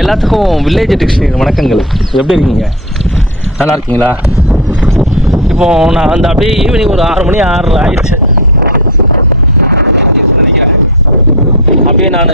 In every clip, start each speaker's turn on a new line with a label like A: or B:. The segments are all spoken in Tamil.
A: எல்லாத்துக்கும் வில்லேஜ் டிக்ஷனரி வணக்கங்கள். எப்படி இருக்கீங்க? நல்லா இருக்கீங்களா? இப்போ நான் அந்த அப்படியே ஈவினிங் ஒரு ஆறு மணி ஆறு ஆயிடுச்சு. நினைக்கிறேன். அப்படியே நான்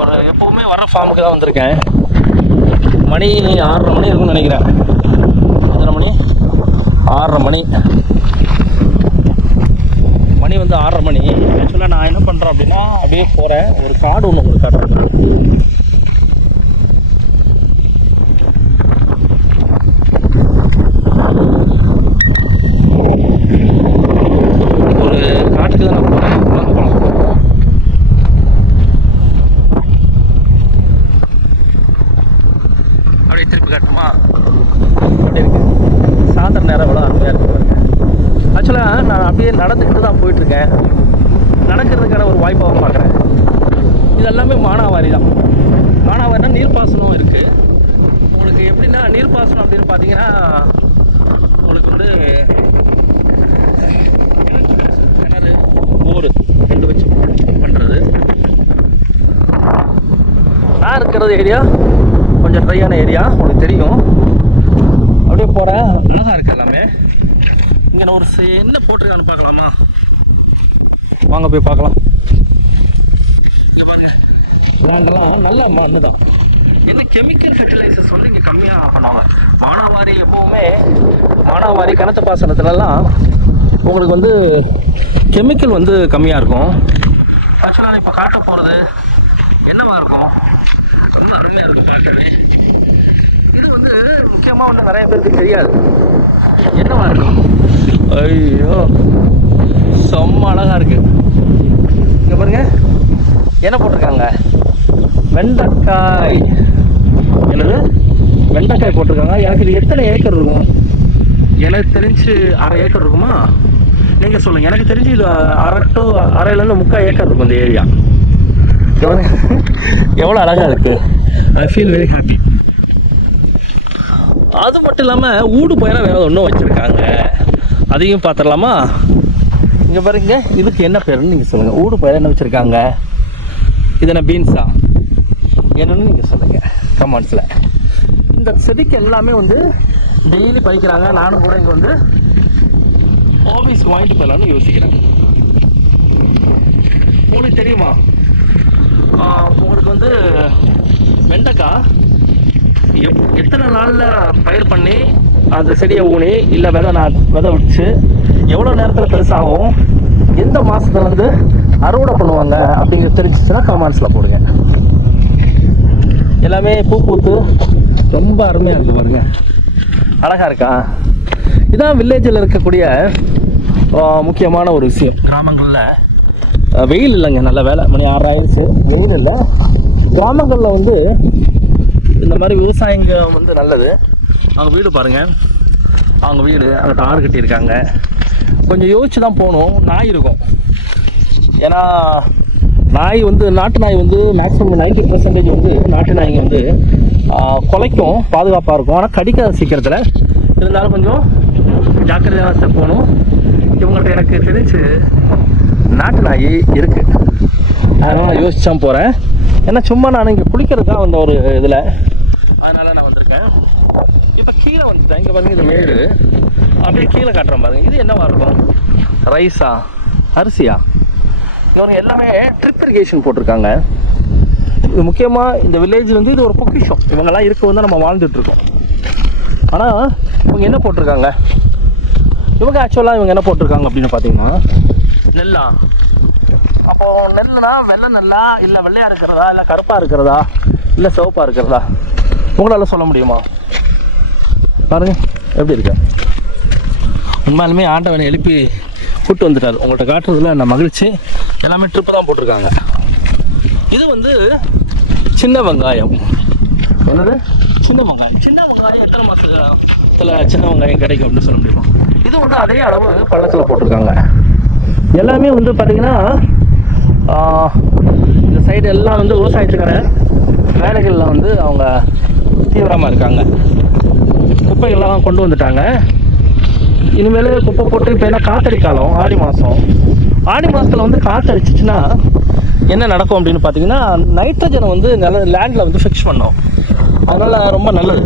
A: ஒரு எப்பவுமே வர ஃபார்முக்கு தான் வந்திருக்கேன். மணி ஆறரை மணி இருக்கும்னு நினைக்கிறேன். எத்தனை மணி ஆறரை மணி. மணி வந்து ஆறரை மணி. ஆக்சுவலாக நான் என்ன பண்ணுறேன் அப்படின்னா அப்படியே போகிறேன் ஒரு கார்டு ஒன்று உங்களுக்கு காட்டுறேன் ஒரு காட்டுக்கு தான் நான் போகிறேன் வாங்க போகலாம் அப்படியே திருப்பி காட்டுமா அப்படி இருக்கு சாயந்தர நேரம் எவ்வளோ அருமையாக இருக்கு பாருங்க ஆக்சுவலாக நான் அப்படியே நடந்துக்கிட்டு தான் போயிட்டுருக்கேன். நடக்கிறதுக்கான ஒரு வாய்ப்பாகவும் பார்க்குறேன். இது எல்லாமே மானாவாரி தான். மானாவாரினா நீர்ப்பாசனம் இருக்குது உங்களுக்கு எப்படின்னா நீர்ப்பாசனம் அப்படின்னு பார்த்தீங்கன்னா உங்களுக்கு வந்து கிணறு போர் ரெண்டு வச்சு பண்ணுறது நான் இருக்கிறது ஏரியா கொஞ்சம் ட்ரையான ஏரியா உங்களுக்கு தெரியும். அப்படியே போகிறேன் அழகாக இருக்கு எல்லாமே. இங்கே நான் ஒரு என்ன போட்டிருக்கான்னு பார்க்கலாமா? வாங்க போய் பார்க்கலாம். லேண்டெல்லாம் நல்ல மண்ணு தான். என்ன கெமிக்கல் ஃபெர்டிலைசர்ஸ் வந்து இங்கே கம்மியாக பண்ணுவாங்க. மானாவாரி எப்பவுமே மானாவாரி கிணத்து பாசனத்துலலாம் உங்களுக்கு வந்து கெமிக்கல் வந்து கம்மியாக இருக்கும். ஆக்சுவலாக இப்போ காட்ட போகிறது என்னவா இருக்கும்? ரொம்ப அருமையாக இருக்கும் பார்க்கவே இது வந்து முக்கியமாக ஒன்று நிறைய பேருக்கு தெரியாது. என்னவா இருக்கும்? ஐயோ செம்ம அழகா இருக்கு. இங்க பாருங்க. என்ன போட்டிருக்காங்க? வெண்டைக்காய். என்னது? வெண்டைக்காய் போட்டிருக்காங்க. எனக்கு இது எத்தனை ஏக்கர் இருக்கும்? எனக்கு தெரிஞ்சு அரை ஏக்கர் இருக்குமா? நீங்க சொல்லுங்க. எனக்கு தெரிஞ்சு இது அரை டு அரையிலேருந்து முக்கால் ஏக்கர் இருக்கும் இந்த ஏரியா. எவ்வளோ அழகா இருக்கு? ஐ ஃபீல் வெரி ஹாப்பி அது மட்டும் இல்லாமல் ஊடு பயிரை வேற ஒன்றும் வச்சுருக்காங்க. அதையும் பார்த்துடலாமா? இங்கே பாருங்க இதுக்கு என்ன பேருன்னு நீங்கள் சொல்லுங்கள் ஊடு பயிர் என்ன வச்சுருக்காங்க? இது என்ன பீன்ஸா? என்னன்னு நீங்கள் சொல்லுங்கள் கமெண்ட்ஸில் இந்த செடிக்கு எல்லாமே வந்து டெய்லி பறிக்கிறாங்க. நானும் கூட இங்கே வந்து ஆஃபீஸ் வாங்கிட்டு போயிடலாம்னு யோசிக்கிறேன். உங்களுக்கு தெரியுமா? உங்களுக்கு வந்து வெண்டைக்காய் எத்தனை நாளில் பயிர் பண்ணி அந்த செடியை ஊனி இல்லை விதை நான் விதை வச்சு எவ்வளோ நேரத்தில் பெருசாகும்? எந்த மாதத்துல வந்து அறுவடை பண்ணுவாங்க அப்படிங்கிறது தெரிஞ்சிச்சுன்னா கமெண்ட்ஸில் போடுங்க. எல்லாமே பூ பூத்து ரொம்ப அருமையாக இருக்குது பாருங்க. அழகாக இருக்கா? இதான் வில்லேஜில் இருக்கக்கூடிய முக்கியமான ஒரு விஷயம். கிராமங்களில். வெயில் இல்லைங்க நல்ல வேலை. மணி ஆறு ஆயிடுச்சு. வெயில் இல்லை. கிராமங்களில் வந்து இந்த மாதிரி விவசாயிங்க வந்து நல்லது. அவங்க வீடு பாருங்கள் அவங்க வீடு அங்கிட்ட ஆறு கட்டியிருக்காங்க. கொஞ்சம் யோசிச்சு தான் போகணும். நாய் இருக்கும். ஏன்னா நாய் வந்து நாட்டு நாய் வந்து மேக்ஸிமம் 90% பர்சன்டேஜ் வந்து நாட்டு நாய்ங்க வந்து குலைக்கும் பாதுகாப்பாக இருக்கும். ஆனால் கடிக்காத சீக்கிரத்தில். இருந்தாலும் கொஞ்சம் ஜாக்கிரதையாக போகணும். இவங்கள்ட்ட எனக்கு தெரிஞ்சு நாட்டு நாய் இருக்குது அதனால் நான் யோசிச்சான் போகிறேன் ஏன்னா சும்மா நான் இங்கே குளிக்கிறதுக்காக வந்த ஒரு இதில். அதனால் நான் வந்திருக்கேன். இப்போ கீழே வந்துட்டேன் இங்கே பார்த்தீங்கன்னா இது மேடு. அப்படியே கீழே காட்டுறேன் பாருங்க இது என்னவா இருக்கும்? ரைஸா? அரிசியா? இவங்க எல்லாமே ட்ரிப் இரிகேஷன் போட்டிருக்காங்க. இது முக்கியமாக இந்த வில்லேஜ் வந்து இது ஒரு பொக்கிஷம். இவங்கெல்லாம் இருக்க வந்து நம்ம வாழ்ந்துட்டு இருக்கோம். ஆனால் இவங்க என்ன போட்டிருக்காங்க? இவங்க ஆக்சுவலாக இவங்க என்ன போட்டிருக்காங்க அப்படின்னு பார்த்தீங்கன்னா நெல்லா. அப்போ நெல்லுனா வெள்ளை நெல்லா இல்லை வெள்ளையா இருக்கிறதா இல்லை கருப்பா இருக்கிறதா இல்லை சிவப்பா இருக்கிறதா? உங்களால சொல்ல முடியுமா? பாருங்க எப்படி இருக்கு? உண்மையாலுமே ஆண்டவனை எழுப்பி கூட்டு வந்துட்டார். உங்கள்கிட்ட காட்டுறதுல நான் மகிழ்ச்சி. எல்லாமே ட்ரிப்பு தான் போட்டிருக்காங்க. இது வந்து சின்ன வெங்காயம். என்னது? சின்ன வெங்காயம். சின்ன வெங்காயம் எத்தனை மாதத்துல சின்ன வெங்காயம் கிடைக்கும் அப்படின்னு சொல்ல முடியுமா? இது வந்து அதே அளவு பள்ளத்தில் போட்டிருக்காங்க. எல்லாமே வந்து பார்த்தீங்கன்னா இந்த சைடு எல்லாம் வந்து விவசாயத்துக்கான வேலைகளில் வந்து அவங்க தீவிரமாக இருக்காங்க. குப்பைகள்லாம் கொண்டு வந்துட்டாங்க. இனிமேல் குப்பை போட்டு இப்போ என்ன காத்தடி காலம் ஆடி மாதம் ஆடி மாதத்தில் வந்து காத்தடிச்சிச்சுன்னா என்ன நடக்கும் அப்படின்னு பார்த்தீங்கன்னா நைட்ரஜனை வந்து நில லேண்டில் வந்து ஃபிக்ஸ் பண்ணும். அதனால் ரொம்ப நல்லது.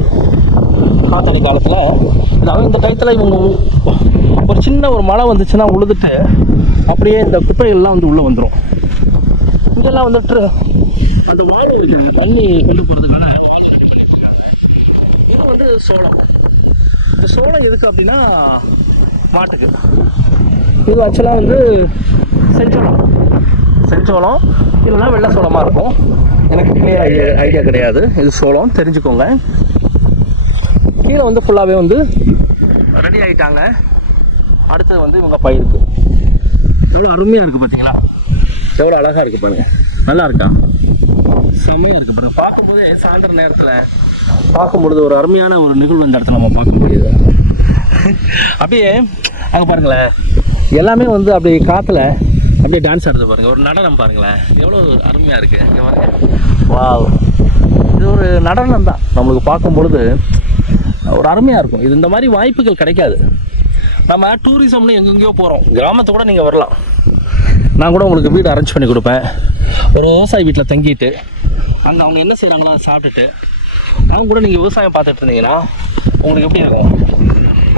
A: காத்தடி காலத்தில் அதாவது இந்த டயத்தில் இவங்க ஒரு சின்ன ஒரு மழை வந்துச்சுன்னா உழுதுட்டு அப்படியே இந்த குப்பைகள்லாம் வந்து உள்ளே வந்துடும் இதெல்லாம் வந்துட்டு அந்த வாழை தண்ணி கொண்டு போகிறதுக்கான இது வந்து சோளம். இந்த சோளம் எதுக்கு அப்படின்னா மாட்டுக்கு. இது ஆக்சுவலாக வந்து செஞ்சோளம். செஞ்சோளம் இல்லைன்னா வெள்ளை சோளமாக இருக்கும். எனக்கு கிளியர் ஐடியா கிடையாது. இது சோளம் தெரிஞ்சுக்கோங்க. கீழே வந்து ஃபுல்லாகவே வந்து ரெடி ஆகிட்டாங்க அடுத்தது வந்து இவங்க பயிருக்கு. எவ்வளோ அருமையாக இருக்குது பார்த்தீங்களா எவ்வளோ அழகாக இருக்குது பாருங்க. நல்லா இருக்கா? செம்மையாக இருக்குது பாருங்க. பார்க்கும்போதே சாயந்தர நேரத்தில் பார்க்கும்பொழுது ஒரு அருமையான ஒரு நிகழ்வு இந்த இடத்துல நம்ம பார்க்க முடியுது. அப்படியே அங்கே பாருங்களேன். எல்லாமே வந்து அப்படியே காற்றுல அப்படியே டான்ஸ் ஆடுறது பாருங்கள் ஒரு நடனம் பாருங்களேன். எவ்வளோ அருமையாக இருக்குது இங்கே பாருங்க. வாவ் இது ஒரு நடனம் தான். நம்மளுக்கு பார்க்கும் பொழுது ஒரு அருமையாக இருக்கும். இது இந்த மாதிரி வாய்ப்புகள் கிடைக்காது. நம்ம டூரிசம்னு எங்கெங்கேயோ போகிறோம் கிராமத்தை கூட நீங்கள் வரலாம். நான் கூட உங்களுக்கு வீடு அரேஞ்ச் பண்ணி கொடுப்பேன். ஒரு விவசாயி வீட்டில் தங்கிட்டு அங்கே அவங்க என்ன செய்கிறாங்களோ அதை சாப்பிட்டுட்டு அவங்க கூட நீங்கள் விவசாயம் பார்த்துட்டு இருந்தீங்கன்னா உங்களுக்கு எப்படி இருக்கும்?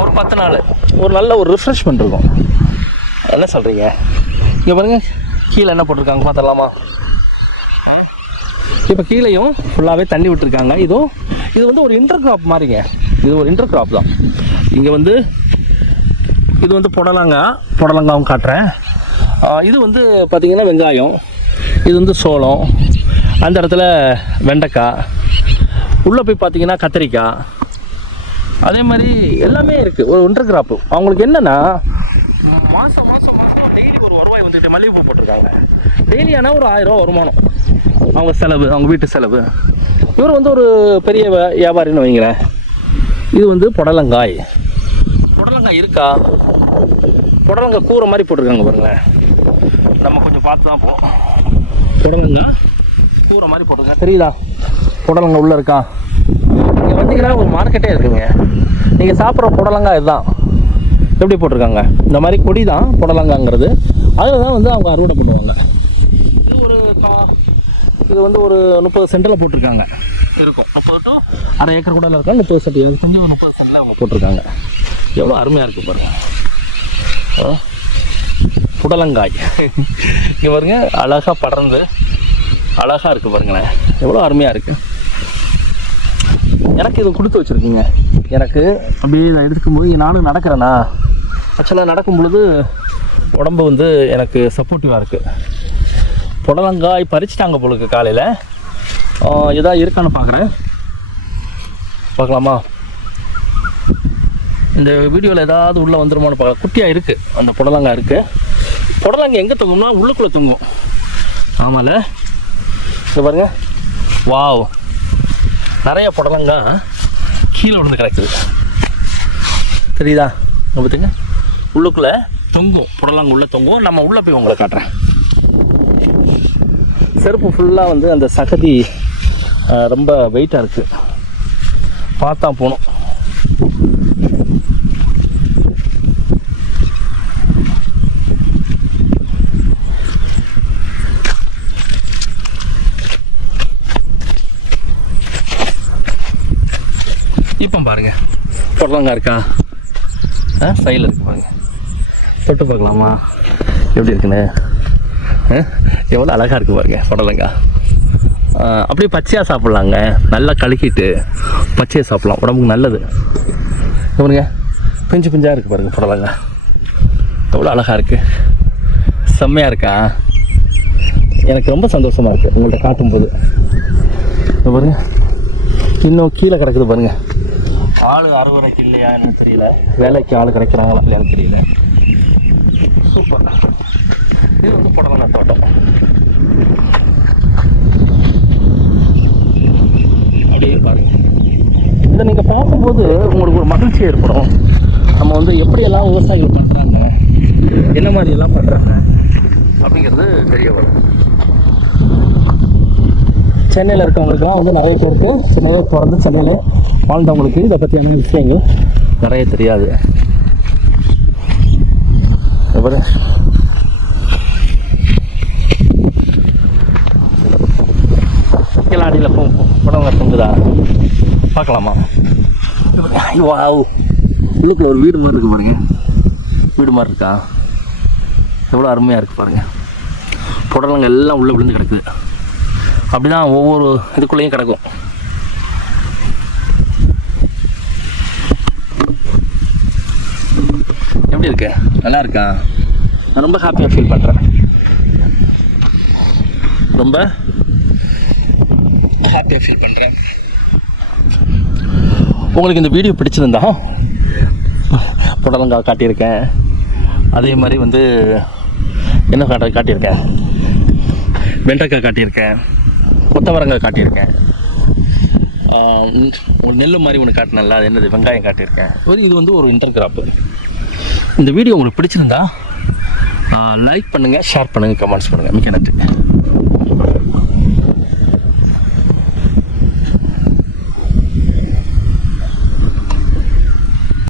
A: ஒரு பத்து நாள். ஒரு நல்ல ஒரு ரிஃப்ரெஷ்மெண்ட் இருக்கும். என்ன சொல்கிறீங்க இங்கே பாருங்க. கீழே என்ன போட்டிருக்காங்க பார்த்துடலாமா? இப்போ கீழேயும் ஃபுல்லாகவே தண்ணி விட்டுருக்காங்க. இதுவும் இது வந்து ஒரு இன்டர் கிராப் மாதிரிங்க. இது ஒரு இன்டர் கிராப் தான். இங்கே வந்து இது வந்து புடலங்காய் புடலங்காவும் காட்டுறேன். இது வந்து பார்த்திங்கன்னா வெங்காயம். இது வந்து சோளம். அந்த இடத்துல வெண்டைக்காய். உள்ளே போய் பார்த்தீங்கன்னா கத்திரிக்காய். அதே மாதிரி எல்லாமே இருக்குது ஒரு ஒன்றரை கிராப்பு அவங்களுக்கு என்னென்னா மாதம் மாதம் மாதம் டெய்லி ஒரு வருவாய் வந்துட்டு மல்லிகைப்பூ போட்டிருக்காங்க. டெய்லி ஆனால் ஒரு ஆயிரம் ரூபா வருமானம். அவங்க செலவு அவங்க வீட்டு செலவு. இவர் வந்து ஒரு பெரிய வியாபாரின்னு வைங்களேன் இது வந்து புடலங்காய். புடலங்காய் இருக்கா? புடலங்காய் கூரை மாதிரி போட்டிருக்காங்க பாருங்களேன். நம்ம கொஞ்சம் பார்த்து தான் போகணும் புடலங்காய் கூரை மாதிரி போட்டிருக்காங்க. தெரியுதா? புடலங்காய் உள்ளே இருக்கா? வந்தீங்கன்னா ஒரு மார்க்கெட்டே இருக்குங்க. நீங்கள் சாப்பிட்ற புடலங்காய் இதுதான். எப்படி போட்டிருக்காங்க? இந்த மாதிரி கொடி தான் புடலங்காங்கிறது. அதில் தான் வந்து அவங்க அறுவடை பண்ணுவாங்க. இது ஒரு இது வந்து ஒரு முப்பது சென்டில் போட்டிருக்காங்க. இருக்கும். அப்போ அரை ஏக்கர் கூட இருக்கும் முப்பது சென்ட். இது கொஞ்சம் முப்பது சென்டில் அவங்க போட்டிருக்காங்க. எவ்வளோ அருமையாக இருக்குது பாருங்க. ஆ? புடலங்காய். இங்கே பாருங்க அழகாக படர்ந்து அழகாக இருக்குது பாருங்களேன். எவ்வளோ அருமையாக இருக்குது எனக்கு இது கொடுத்து வச்சுருக்கீங்க? எனக்கு அப்படியே இதை எடுக்கும்போது நானும் நடக்கிறேன்னா ஆக்சுவலாக நடக்கும் பொழுது உடம்பு வந்து எனக்கு சப்போர்ட்டிவாக இருக்குது புடலங்காய் பறிச்சிட்டாங்க பொழுது காலையில். எதா இருக்கான்னு பார்க்குறேன் பார்க்கலாமா? இந்த வீடியோவில் ஏதாவது உள்ளே வந்துருமான்னு பார்க்கலாம் குட்டியாக இருக்குது அந்த புடலங்காய் இருக்குது புடலங்காய் எங்கே தொங்கும்னா உள்ளுக்குள்ளே தொங்கும். ஆமாம்ல இங்க பாருங்கள் வாவ். நிறைய புடலங்க கீழே விழுந்து கிடக்குது. தெரியுதா? பார்த்துங்க உள்ளுக்குள்ளே தொங்கும். புடலங்க உள்ளே தொங்கும். நம்ம உள்ளே போய் உங்களை காட்டுறேன். செருப்பு ஃபுல்லாக வந்து அந்த சகதி ரொம்ப வெயிட்டாக இருக்குது பார்த்தா போகணும் இப்போ பாருங்க. புடலங்காய் இருக்கா? ஆ சைடில் இருக்கு பாருங்க. தொட்டு பார்க்கலாமா? எப்படி இருக்குன்னு? எவ்வளோ அழகாக இருக்குது பாருங்க புடலங்காய் அப்படியே பச்சையாக சாப்பிட்லாங்க. நல்லா கழுக்கிட்டு பச்சையாக சாப்பிட்லாம். உடம்புக்கு நல்லது. பாருங்க. பிஞ்சு பிஞ்சாக இருக்குது பாருங்க புடலங்காய் எவ்வளோ அழகாக இருக்குது செம்மையாக இருக்கா? எனக்கு ரொம்ப சந்தோஷமாக இருக்குது உங்கள்கிட்ட காட்டும்போது. இங்க பாருங்க. இன்னும் கீழே கிடக்குது பாருங்கள் ஆள் அறுவடைக்கு இல்லையா எனக்கு தெரியல. வேலைக்கு ஆள் கிடைக்கிறாங்களா இல்லையான்னு தெரியல. சூப்பர். இது வந்து புடலங்காய் தோட்டம். அப்படியே பாருங்க. இதை நீங்கள் பார்க்கும்போது உங்களுக்கு ஒரு மகிழ்ச்சி ஏற்படும். நம்ம வந்து எப்படியெல்லாம் விவசாயிகள் பண்ணுறாங்க என்ன மாதிரி எல்லாம் பண்ணுறாங்க அப்படிங்கிறது தெரிய வரும். சென்னையில் இருக்கவங்களுக்குலாம் வந்து நிறைய பேருக்கு சென்னையில் பிறந்து சென்னையில் வாழ்ந்தவங்களுக்கு இதை பற்றியான விஷயங்கள் நிறைய தெரியாது. அப்புறம் அடியில் போ தொங்குதா? பார்க்கலாமா? வா உள்ளுக்குள்ள ஒரு வீடு மாதிரி இருக்கு பாருங்க. வீடு மாதிரி இருக்கா? எவ்வளோ அருமையாக இருக்குது பாருங்க. புடலங்க எல்லாம் உள்ளே விழுந்து கிடக்குது. அப்படிதான் ஒவ்வொரு இதுக்குள்ளேயும் கிடக்கும். எப்படி இருக்கு. நல்லா இருக்கா? நான் ரொம்ப ஹாப்பியாக ஃபீல் பண்ணுறேன் ரொம்ப ஹாப்பியாக ஃபீல் பண்ணுறேன் உங்களுக்கு இந்த வீடியோ பிடிச்சிருந்தா புடலங்காய் காட்டியிருக்கேன். அதே மாதிரி வந்து என்ன காட்ட காட்டியிருக்கேன்? வெண்டைக்காய் காட்டியிருக்கேன். கொத்தவரங்காய் காட்டியிருக்கேன். ஒரு நெல் மாதிரி ஒன்று காட்டினல அது என்னது? வெங்காயம் காட்டியிருக்கேன். ஒரு இது வந்து ஒரு இன்டர் கிராப்பு இந்த வீடியோ உங்களுக்கு பிடிச்சிருந்தா லைக் பண்ணுங்கள் ஷேர் பண்ணுங்கள் கமெண்ட்ஸ் பண்ணுங்கள் மிக்க நன்றி.